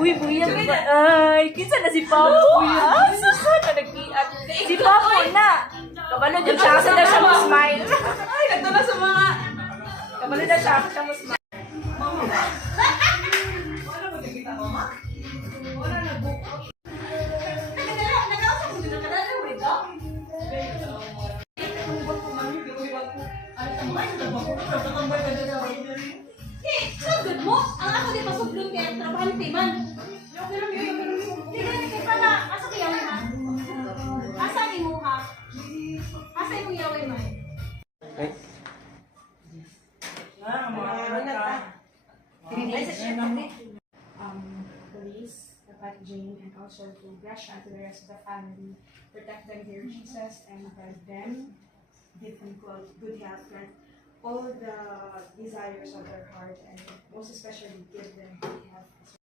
Uy, buya ba? Ay, kinsa na si Papo? Ah, susan na nag-iat. Si Papo na. Kabalo dyan siya kasi na siya mo smile. Ay, nagtala sa mga... Kabalo na siya kasi siya mo smile. Wala ba nakita mo, ma? Wala na buko. Nag-aasap mo din ang kadala mo ito? Sagad mo? Ang ako di masublong kaya trabahante man. Hindi kaya pala. Asa kaya man? Asa ni mo ha? Asa yung yaway man? Police, Pat Jane, and also to Gracia, to the rest of the family. Protect them, dear Jesus, and guide them. Give them good health, grant all the desires of their heart, and most especially give them good health.